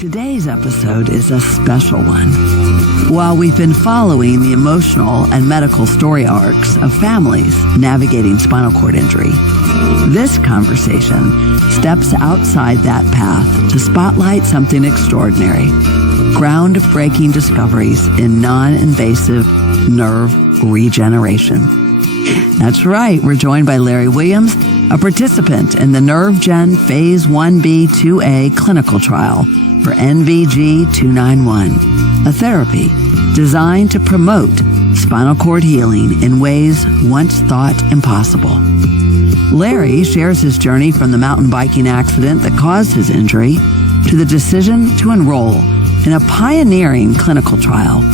Today's episode is a special one. While we've been following the emotional and medical story arcs of families navigating spinal cord injury, this conversation steps outside that path to spotlight something extraordinary, groundbreaking discoveries in non-invasive nerve regeneration. That's right, we're joined by Lari Williams, a participant in the NervGen Phase 1b/2a clinical trial for NVG 291, a therapy designed to promote spinal cord healing in ways once thought impossible. Lari shares his journey from the mountain biking accident that caused his injury to the decision to enroll in a pioneering clinical trial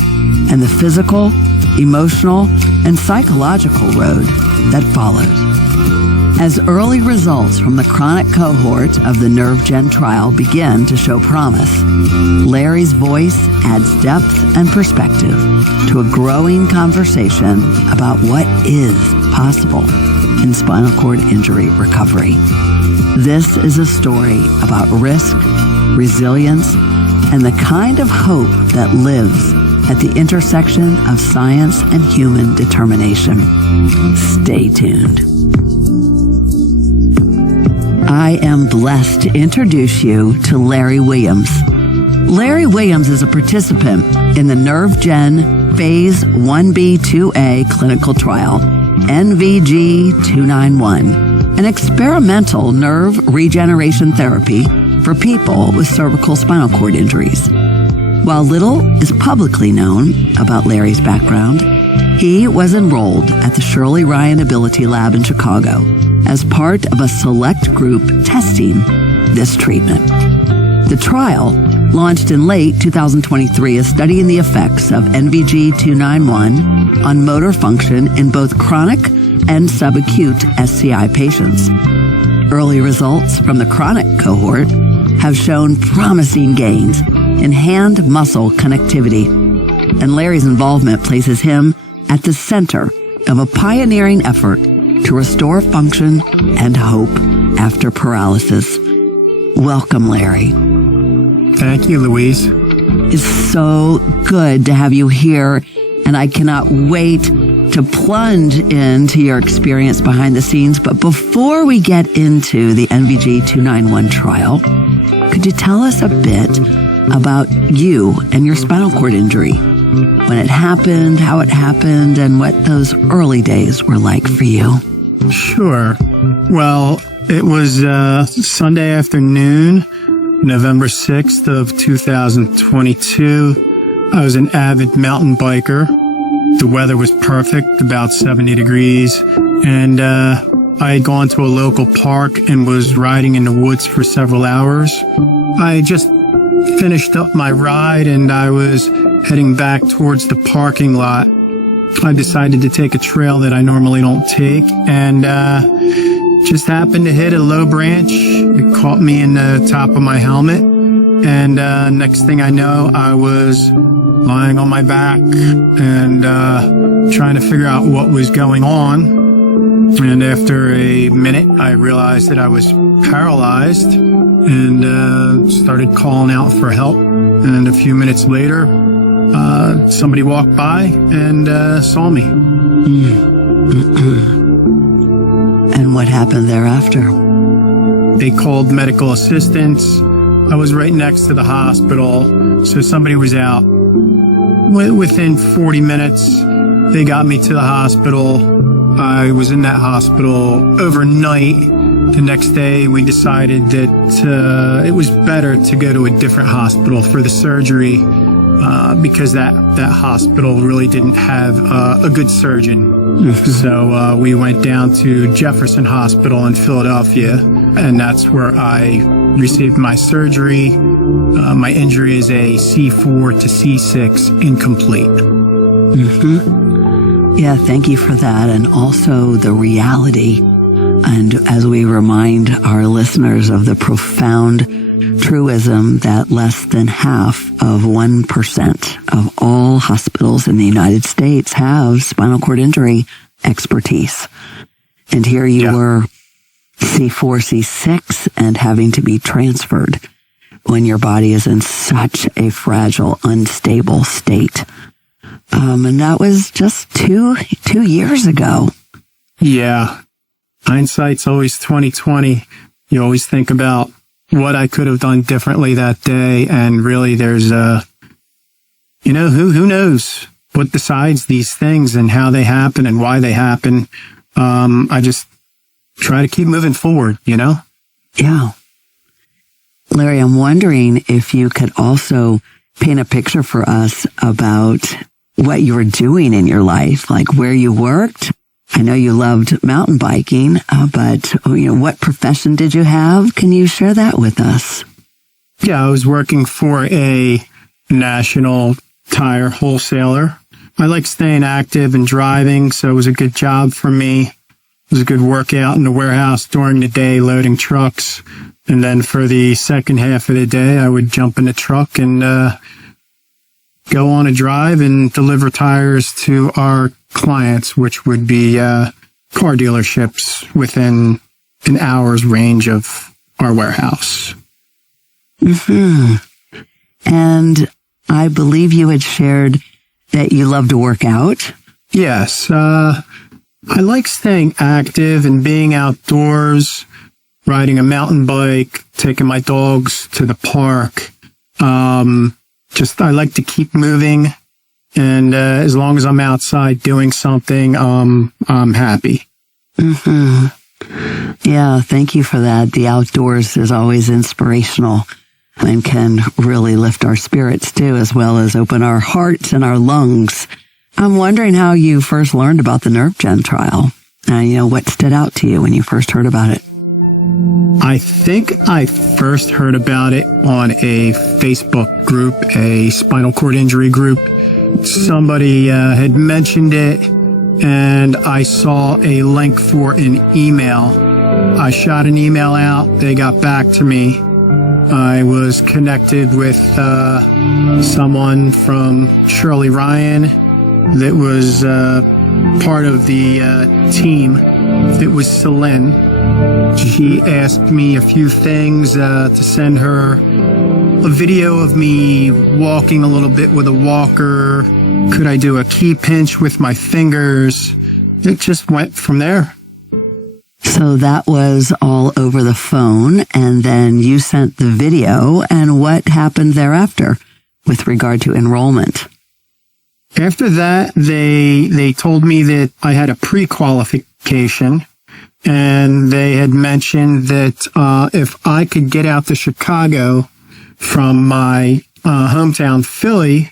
and the physical, emotional, and psychological road that followed. As early results from the chronic cohort of the NervGen trial begin to show promise, Lari's voice adds depth and perspective to a growing conversation about what is possible in spinal cord injury recovery. This is a story about risk, resilience, and the kind of hope that lives at the intersection of science and human determination. Stay tuned. I am blessed to introduce you to Lari Williams. Lari Williams is a participant in the NervGen Phase 1b/2a clinical trial, NVG 291, an experimental nerve regeneration therapy for people with cervical spinal cord injuries. While little is publicly known about Lari's background, he was enrolled at the Shirley Ryan Ability Lab in Chicago as part of a select group testing this treatment. The trial, launched in late 2023, is studying the effects of NVG 291 on motor function in both chronic and subacute SCI patients. Early results from the chronic cohort have shown promising gains in hand-muscle connectivity, and Lari's involvement places him at the center of a pioneering effort to restore function and hope after paralysis. Welcome, Lari. Thank you, Louise. It's so good to have you here, and I cannot wait to plunge into your experience behind the scenes. But before we get into the NVG 291 trial, could you tell us a bit about you and your spinal cord injury, when it happened, how it happened, and what those early days were like for you? Sure. Well, it was Sunday afternoon, November 6th of 2022. I was an avid mountain biker. The weather was perfect, about 70 degrees, and I had gone to a local park and was riding in the woods for several hours. I just finished up my ride and I was heading back towards the parking lot. I decided to take a trail that I normally don't take, and just happened to hit a low branch. It caught me in the top of my helmet, and next thing I know, I was lying on my back and trying to figure out what was going on. And after a minute, I realized that I was paralyzed and started calling out for help. And a few minutes later, somebody walked by and saw me. And what happened thereafter? They called medical assistance. I was right next to the hospital, so somebody was out. Within 40 minutes, they got me to the hospital. I was in that hospital overnight. The next day, we decided that it was better to go to a different hospital for the surgery because that hospital really didn't have a good surgeon. So we went down to Jefferson Hospital in Philadelphia, and that's where I received my surgery. My injury is a C4 to C6 incomplete. Yeah, thank you for that. And also the reality. And as we remind our listeners of the profound truism that less than half of 1% of all hospitals in the United States have spinal cord injury expertise. And here you were C4, C6 and having to be transferred. when your body is in such a fragile, unstable state. And that was just two years ago. Yeah. Hindsight's always 20/20. You always think about what I could have done differently that day. And really there's who knows what decides these things and how they happen and why they happen. I just try to keep moving forward, Yeah. Larry, I'm wondering if you could also paint a picture for us about what you were doing in your life, like where you worked. I know you loved mountain biking, but what profession did you have? Can you share that with us? Yeah, I was working for a national tire wholesaler. I like staying active and driving, so it was a good job for me. It was a good workout in the warehouse during the day, loading trucks. And then for the second half of the day, I would jump in the truck and go on a drive and deliver tires to our clients, which would be car dealerships within an hour's range of our warehouse. Mm-hmm. And I believe you had shared that you love to work out. Yes. I like staying active and being outdoors, riding a mountain bike, taking my dogs to the park. I like to keep moving. And as long as I'm outside doing something, I'm happy. Mm-hmm. Yeah, thank you for that. The outdoors is always inspirational and can really lift our spirits too, as well as open our hearts and our lungs. I'm wondering how you first learned about the NervGen trial. What stood out to you when you first heard about it? I think I first heard about it on a Facebook group, a spinal cord injury group. Somebody had mentioned it, and I saw a link for an email. I shot an email out. They got back to me. I was connected with someone from Shirley Ryan that was part of the team. It was Celine. She asked me a few things to send her a video of me walking a little bit with a walker. Could I do a key pinch with my fingers? It just went from there. So that was all over the phone, and then you sent the video, and what happened thereafter with regard to enrollment? After that, they told me that I had a pre-qualification, and they had mentioned that if I could get out to Chicago from my hometown, Philly,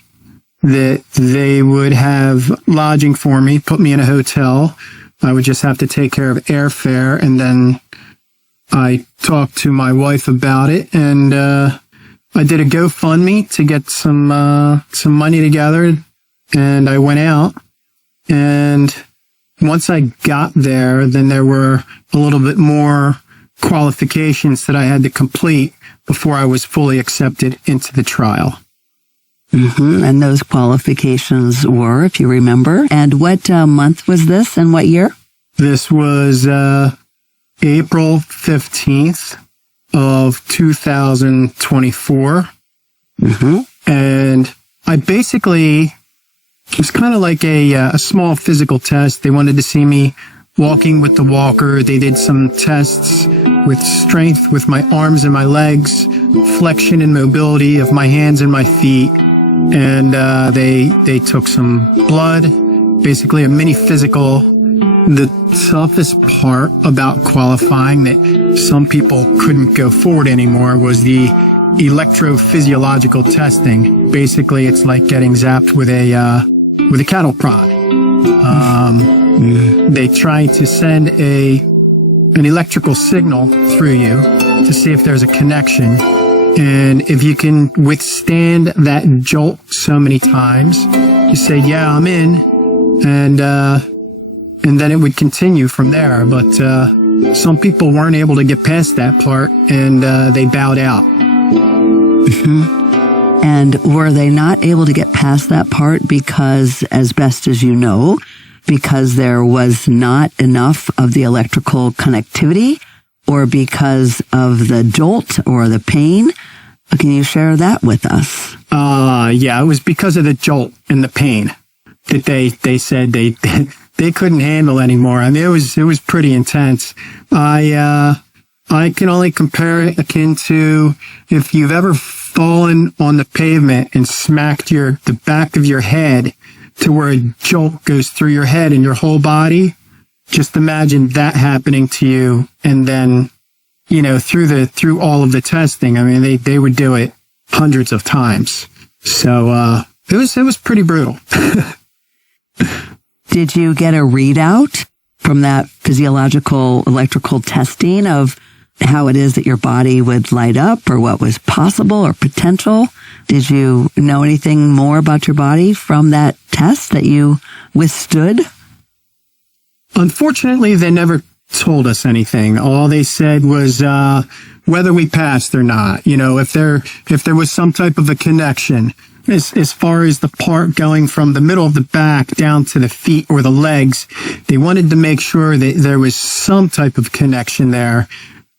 that they would have lodging for me, put me in a hotel. I would just have to take care of airfare, and then I talked to my wife about it, and I did a GoFundMe to get some money together, and I went out. And once I got there, then there were a little bit more qualifications that I had to complete before I was fully accepted into the trial. Mm-hmm. And those qualifications were, if you remember, and what month was this and what year? This was April 15th of 2024. Mm-hmm. And I basically, it was kind of like a small physical test. They wanted to see me walking with the walker. They did some tests with strength with my arms and my legs, flexion and mobility of my hands and my feet. And they took some blood, basically a mini physical. The toughest part about qualifying that some people couldn't go forward anymore was the electrophysiological testing. Basically, it's like getting zapped with a cattle prod. They try to send an electrical signal through you to see if there's a connection. And if you can withstand that jolt so many times, you say, yeah, I'm in. And then it would continue from there. But some people weren't able to get past that part, and they bowed out. Mm-hmm. And were they not able to get past that part because, as best as you know, because there was not enough of the electrical connectivity, or because of the jolt or the pain? Can you share that with us? Yeah, it was because of the jolt and the pain that they said they couldn't handle anymore. I mean, it was pretty intense. I can only compare it akin to if you've ever fallen on the pavement and smacked the back of your head to where a jolt goes through your head and your whole body. Just imagine that happening to you. And then, through all of the testing, I mean, they would do it hundreds of times. So, it was pretty brutal. Did you get a readout from that physiological electrical testing of how it is that your body would light up or what was possible or potential? Did you know anything more about your body from that test that you withstood? Unfortunately, they never told us anything. All they said was whether we passed or not. If there was some type of a connection as far as the part going from the middle of the back down to the feet or the legs. They wanted to make sure that there was some type of connection there.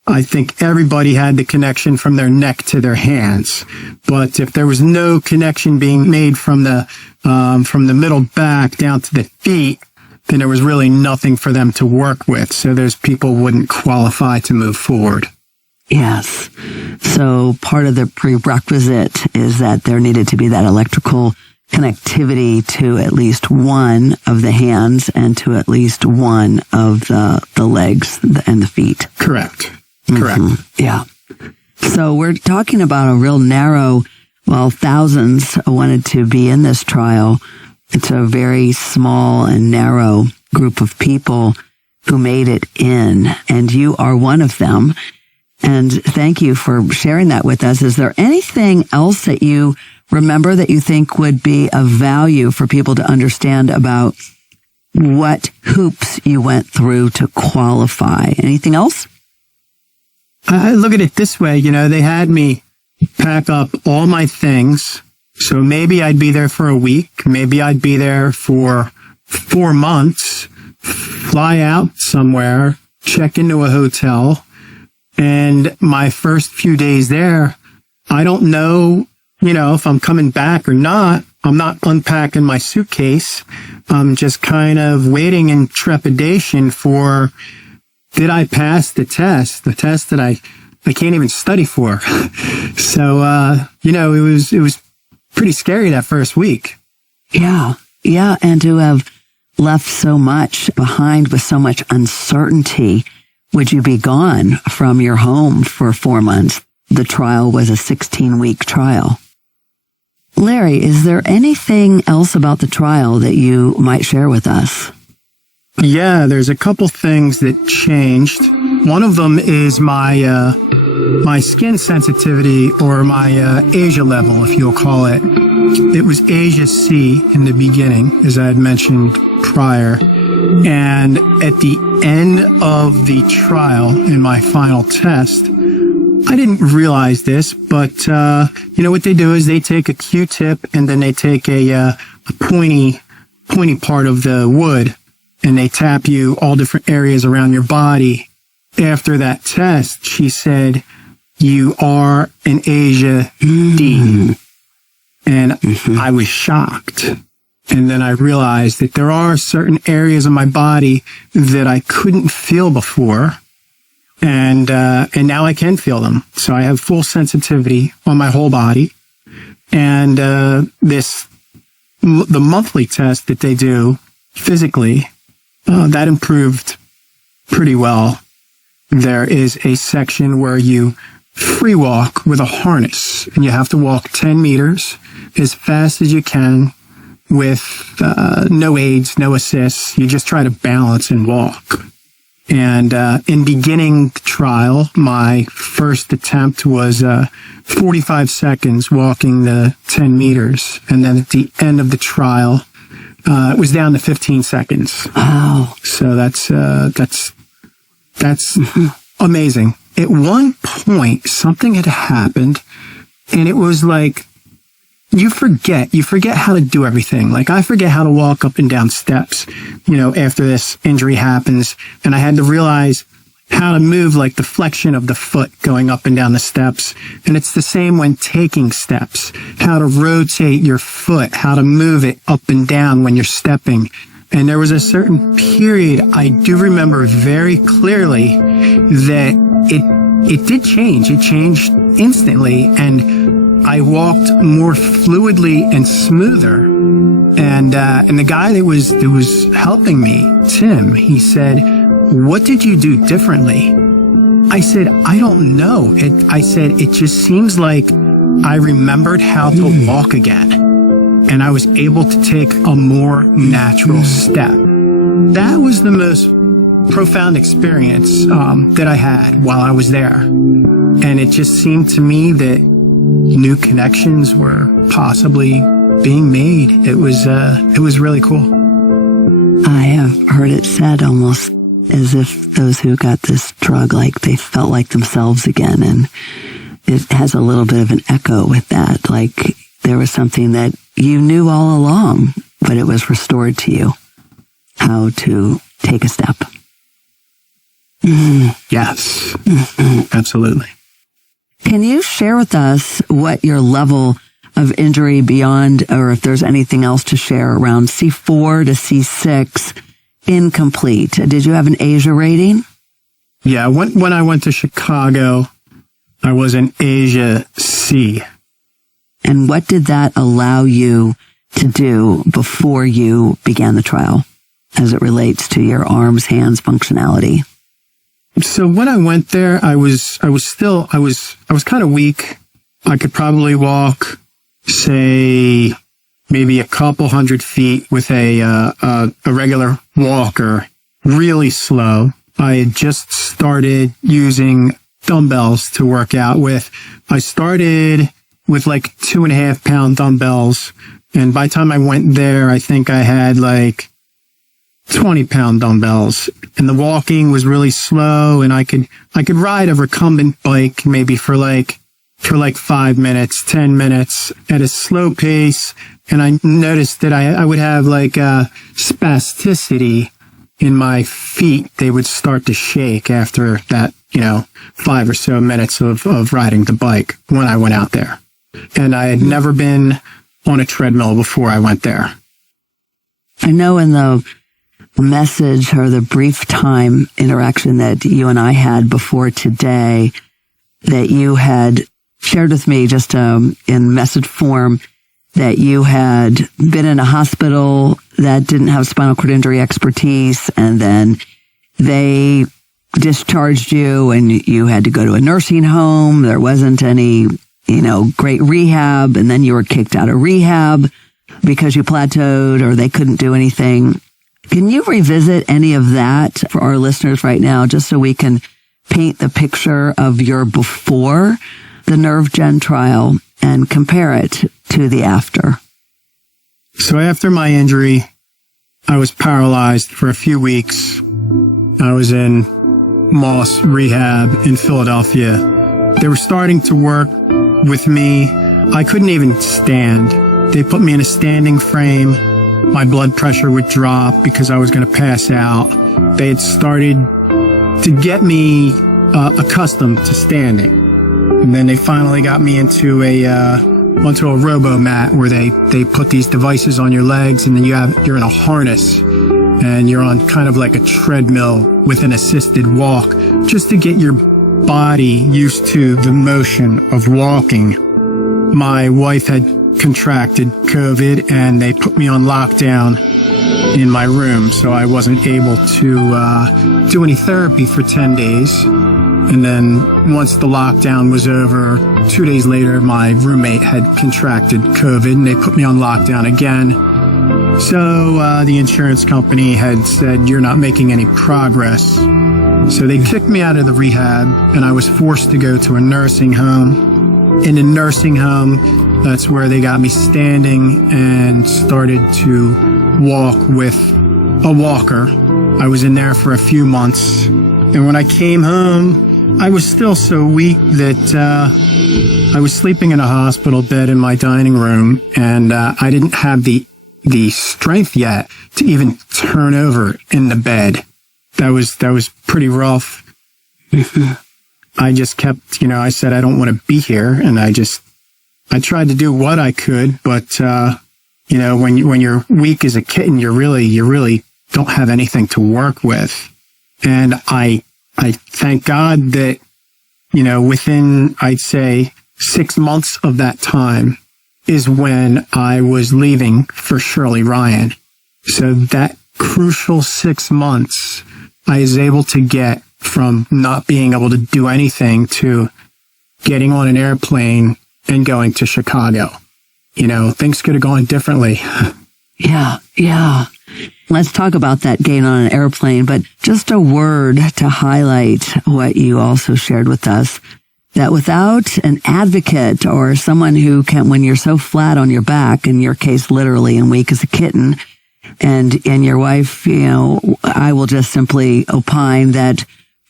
I think everybody had the connection from their neck to their hands. But if there was no connection being made from the middle back down to the feet, then there was really nothing for them to work with. So those people wouldn't qualify to move forward. Yes. So part of the prerequisite is that there needed to be that electrical connectivity to at least one of the hands and to at least one of the legs and the feet. Correct. Correct. Mm-hmm. Yeah. So we're talking about a real narrow, thousands wanted to be in this trial. It's a very small and narrow group of people who made it in, and you are one of them. And thank you for sharing that with us. Is there anything else that you remember that you think would be of value for people to understand about what hoops you went through to qualify? Anything else? I look at it this way, they had me pack up all my things. So maybe I'd be there for a week. Maybe I'd be there for 4 months, fly out somewhere, check into a hotel. And my first few days there, I don't know, if I'm coming back or not. I'm not unpacking my suitcase. I'm just kind of waiting in trepidation for, did I pass the test that I can't even study for. So, it was pretty scary that first week. Yeah. Yeah. And to have left so much behind with so much uncertainty. Would you be gone from your home for 4 months? The trial was a 16-week trial. Larry, is there anything else about the trial that you might share with us? Yeah, there's a couple things that changed. One of them is my skin sensitivity, or my Asia level, if you'll call it. It was Asia C in the beginning, as I had mentioned prior. And at the end of the trial, in my final test, I didn't realize this, but what they do is they take a Q-tip and then they take a pointy part of the wood and they tap you all different areas around your body. After that test, she said, "You are an Asia D." And I was shocked. And then I realized that there are certain areas of my body that I couldn't feel before. And now I can feel them. So I have full sensitivity on my whole body. And, the monthly test that they do physically, that improved pretty well. There is a section where you free walk with a harness and you have to walk 10 meters as fast as you can with no aids, no assists. You just try to balance and walk. And in beginning the trial, my first attempt was 45 seconds walking the 10 meters. And then at the end of the trial, it was down to 15 seconds. Wow. So that's amazing. At one point, something had happened, and it was like, you forget how to do everything. Like, I forget how to walk up and down steps, after this injury happens. And I had to realize how to move, like the flexion of the foot going up and down the steps. And it's the same when taking steps, how to rotate your foot, how to move it up and down when you're stepping. And there was a certain period I do remember very clearly that it did change. It changed instantly, and I walked more fluidly and smoother. And the guy that was helping me, Tim, he said, "What did you do differently?" I said, "I don't know." I said, "It just seems like I remembered how to walk again, and I was able to take a more natural step." That was the most profound experience that I had while I was there. And it just seemed to me that new connections were possibly being made. It was really cool. I have heard it said almost as if those who got this drug, like they felt like themselves again. And it has a little bit of an echo with that. Like there was something that you knew all along, but it was restored to you. How to take a step. Yes, absolutely. Can you share with us what your level of injury beyond, or if there's anything else to share around C4 to C6 incomplete? Did you have an Asia rating? Yeah, when I went to Chicago, I was in Asia C. And what did that allow you to do before you began the trial as it relates to your arms, hands functionality? So when I went there, I was kind of weak. I could probably walk, say, maybe a couple 100 feet with a regular walker, really slow. I had just started using dumbbells to work out with. I started with like 2.5 pound dumbbells. And by the time I went there, I think I had like 20 pound dumbbells, and the walking was really slow, and I could ride a recumbent bike maybe for like 5 minutes, 10 minutes at a slow pace. And I noticed that I would have like a spasticity in my feet. They would start to shake after that, 5 or so minutes of riding the bike when I went out there. And I had never been on a treadmill before I went there. I know in the message or the brief time interaction that you and I had before today that you had shared with me just in message form that you had been in a hospital that didn't have spinal cord injury expertise, and then they discharged you and you had to go to a nursing home. There wasn't any, great rehab, and then you were kicked out of rehab because you plateaued or they couldn't do anything. Can you revisit any of that for our listeners right now, just so we can paint the picture of your before the NervGen trial and compare it to the after? So after my injury, I was paralyzed for a few weeks. I was in Moss Rehab in Philadelphia. They were starting to work with me. I couldn't even stand. They put me in a standing frame. My blood pressure would drop because I was going to pass out. They had started to get me accustomed to standing. And then they finally got me onto a robo mat where they put these devices on your legs, and then you're in a harness and you're on kind of like a treadmill with an assisted walk just to get your body used to the motion of walking. My wife had contracted COVID, and they put me on lockdown in my room, so I wasn't able to do any therapy for 10 days. And then once the lockdown was over, 2 days later, my roommate had contracted COVID, and they put me on lockdown again. So the insurance company had said, "You're not making any progress." So they kicked me out of the rehab, and I was forced to go to a nursing home. In a nursing home, that's where they got me standing and started to walk with a walker. I was in there for a few months. And when I came home, I was still so weak that I was sleeping in a hospital bed in my dining room, and I didn't have the strength yet to even turn over in the bed. That was pretty rough. I just kept, I said, I don't want to be here. And I tried to do what I could, but, when you're weak as a kitten, you really don't have anything to work with. And I thank God that, within, I'd say 6 months of that time is when I was leaving for Shirley Ryan. So that crucial 6 months, I was able to get from not being able to do anything to getting on an airplane and going to Chicago. Things could have gone differently. Yeah. Let's talk about that getting on an airplane, but just a word to highlight what you also shared with us, that without an advocate or someone who can, when you're so flat on your back, in your case, literally and weak as a kitten, and your wife, I will just simply opine that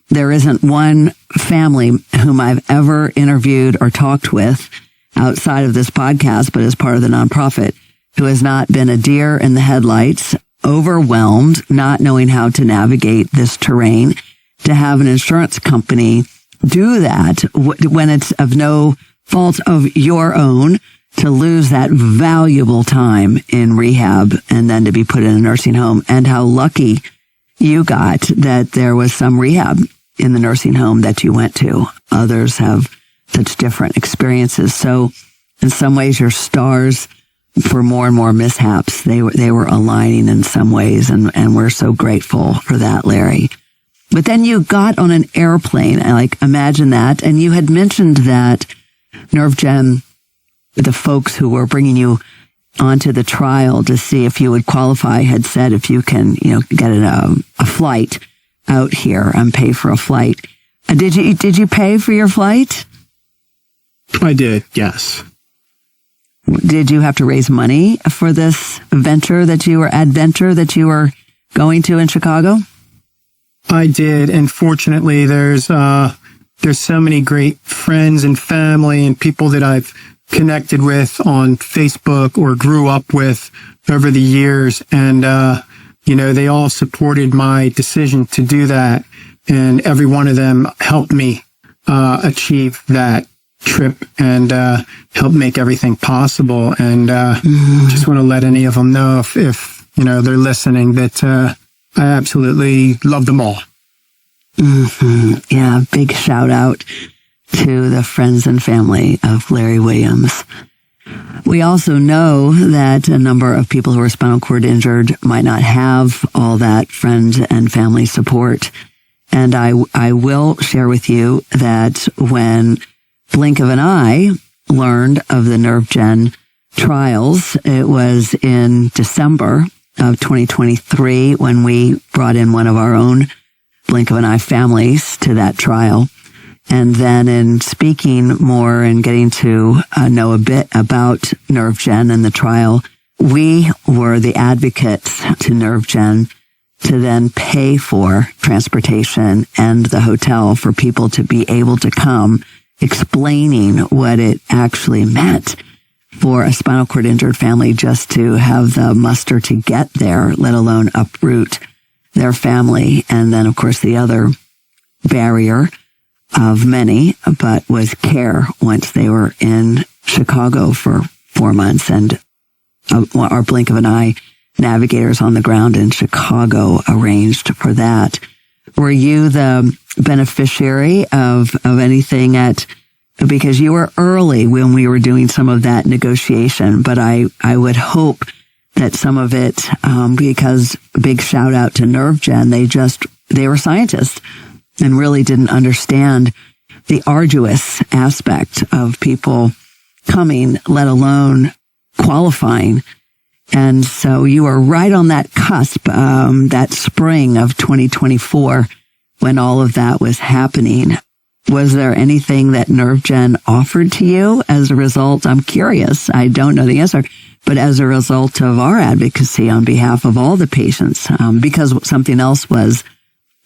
there isn't one family whom I've ever interviewed or talked with outside of this podcast, but as part of the nonprofit, who has not been a deer in the headlights, overwhelmed, not knowing how to navigate this terrain, to have an insurance company do that when it's of no fault of your own, to lose that valuable time in rehab and then to be put in a nursing home, and how lucky you got that there was some rehab in the nursing home that you went to. Others have such different experiences. So in some ways, your stars for more and more mishaps, they were aligning in some ways. And we're so grateful for that, Larry. But then you got on an airplane. Imagine that. And you had mentioned that NervGen, the folks who were bringing you onto the trial to see if you would qualify, had said if you can, get a flight out here and pay for a flight. Did you pay for your flight? I did, yes. Did you have to raise money for this adventure that you were going to in Chicago? I did, and fortunately, there's so many great friends and family and people that I've connected with on Facebook or grew up with over the years, and they all supported my decision to do that, and every one of them helped me achieve that trip and help make everything possible. And just want to let any of them know if they're listening that I absolutely love them all. Yeah, big shout out to the friends and family of Larry Williams. We also know that a number of people who are spinal cord injured might not have all that friend and family support. And I will share with you that when blink of an eye learned of the NervGen trials, it was in December of 2023 when we brought in one of our own blink of an eye families to that trial. And then in speaking more and getting to know a bit about NervGen and the trial, we were the advocates to NervGen to then pay for transportation and the hotel for people to be able to come, explaining what it actually meant for a spinal cord injured family just to have the muster to get there, let alone uproot their family. And then, of course, the other barrier of many, but was care once they were in Chicago for 4 months. And our blink of an eye navigators on the ground in Chicago arranged for that. Were you the beneficiary of anything because you were early when we were doing some of that negotiation, but I would hope that some of it, because big shout out to NervGen, they were scientists and really didn't understand the arduous aspect of people coming, let alone qualifying. And so you were right on that cusp, that spring of 2024 when all of that was happening. Was there anything that NervGen offered to you as a result? I'm curious. I don't know the answer, but as a result of our advocacy on behalf of all the patients, because something else was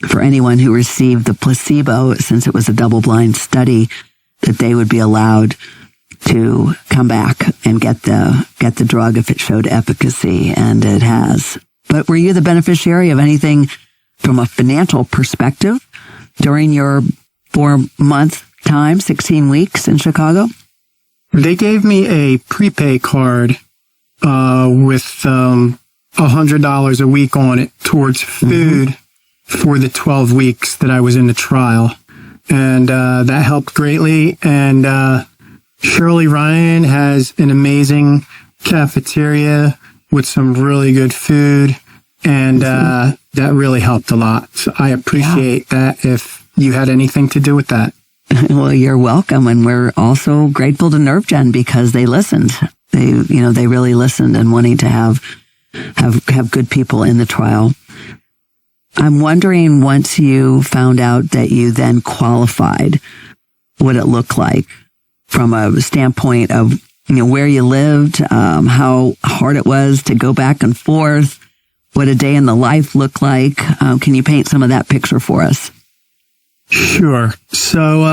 for anyone who received the placebo, since it was a double-blind study, that they would be allowed to come back and get the drug if it showed efficacy, and it has. But were you the beneficiary of anything from a financial perspective during your 4-month time, 16 weeks in Chicago? They gave me a prepay card with $100 a week on it towards food for the 12 weeks that I was in the trial. And that helped greatly. And Shirley Ryan has an amazing cafeteria with some really good food. And that really helped a lot. So I appreciate that if you had anything to do with that. Well, you're welcome. And we're also grateful to NervGen because they listened. They really listened and wanting to have good people in the trial. I'm wondering, once you found out that you then qualified, what it looked like from a standpoint of, where you lived, how hard it was to go back and forth, what a day in the life looked like. Can you paint some of that picture for us? Sure. So,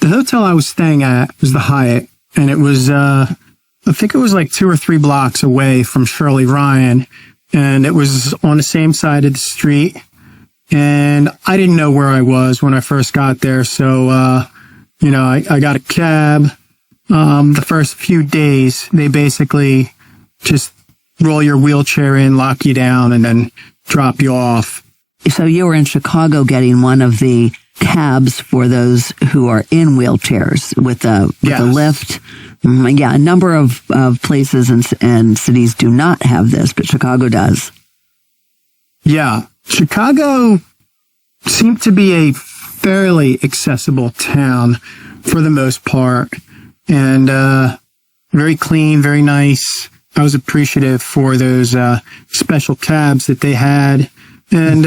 the hotel I was staying at was the Hyatt, and it was, I think it was like 2 or 3 blocks away from Shirley Ryan, and it was on the same side of the street. And I didn't know where I was when I first got there. So, I got a cab. The first few days, they basically just roll your wheelchair in, lock you down, and then drop you off. So you were in Chicago getting one of the cabs for those who are in wheelchairs with a lift. Yeah, a number of places and cities do not have this, but Chicago does. Yeah, Chicago seemed to be a fairly accessible town for the most part, and very clean, very nice. I was appreciative for those special cabs that they had, and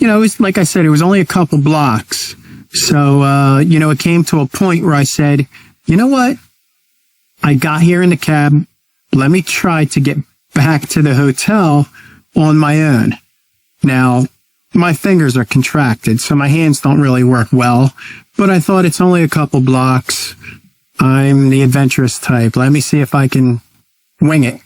it was, like I said, it was only a couple blocks. So it came to a point where I said, you know what? I got here in the cab. Let me try to get back to the hotel on my own. Now, my fingers are contracted, so my hands don't really work well, but I thought it's only a couple blocks. I'm the adventurous type. Let me see if I can wing it.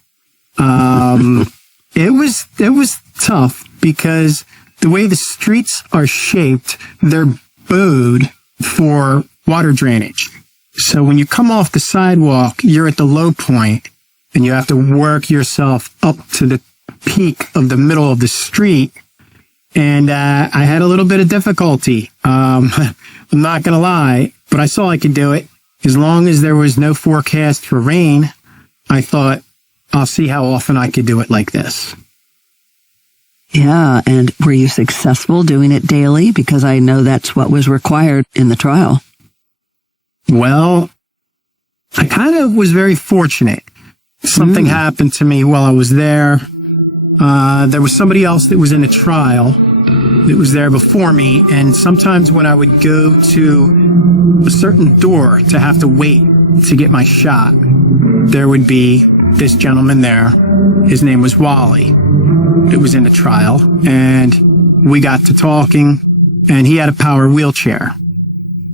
It was tough because the way the streets are shaped, they're bowed for water drainage. So when you come off the sidewalk, you're at the low point and you have to work yourself up to the peak of the middle of the street. And I had a little bit of difficulty. I'm not going to lie, but I saw I could do it. As long as there was no forecast for rain, I thought, I'll see how often I could do it like this. Yeah, and were you successful doing it daily? Because I know that's what was required in the trial. Well, I kind of was very fortunate. Something happened to me while I was there. There was somebody else that was in a trial that was there before me, and sometimes when I would go to a certain door to have to wait to get my shot, there would be this gentleman there. His name was Wally. It was in the trial, and we got to talking, and he had a power wheelchair.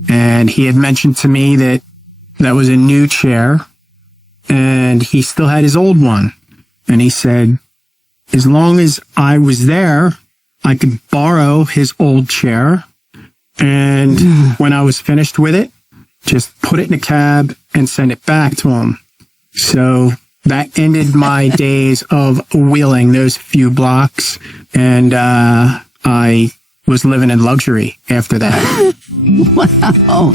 And he had mentioned to me that was a new chair, and he still had his old one. And he said, as long as I was there, I could borrow his old chair. And when I was finished with it, just put it in a cab and send it back to him. So that ended my days of wheeling those few blocks. And I was living in luxury after that. Wow.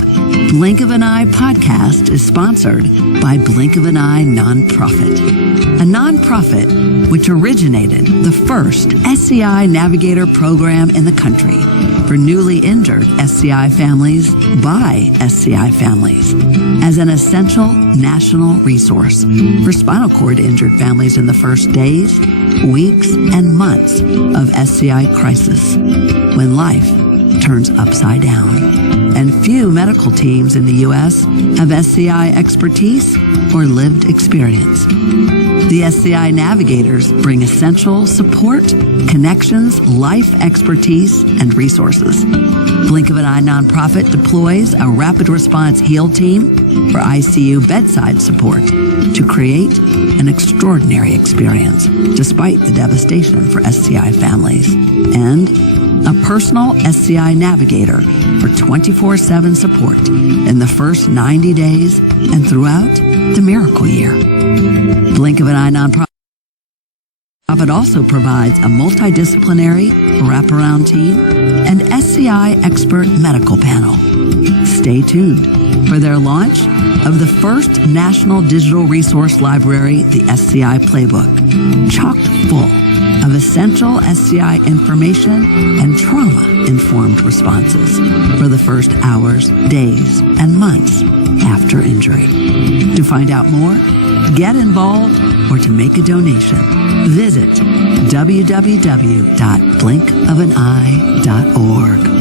Blink of an Eye podcast is sponsored by Blink of an Eye Nonprofit, a nonprofit which originated the first SCI Navigator program in the country for newly injured SCI families by SCI families as an essential national resource for spinal cord injured families in the first days, weeks, and months of SCI crisis when life turns upside down. And few medical teams in the U.S. have SCI expertise or lived experience. The SCI Navigators bring essential support, connections, life expertise, and resources. Blink of an Eye Nonprofit deploys a rapid response HEAL team for ICU bedside support to create an extraordinary experience despite the devastation for SCI families, and a personal SCI navigator for 24/7 support in the first 90 days and throughout the miracle year. Blink of an Eye nonprofit also provides a multidisciplinary wraparound team and SCI expert medical panel. Stay tuned for their launch of the first National Digital Resource Library, the SCI Playbook, chock full of essential SCI information and trauma-informed responses for the first hours, days, and months after injury. To find out more, get involved, or to make a donation, visit www.blinkofaneye.org.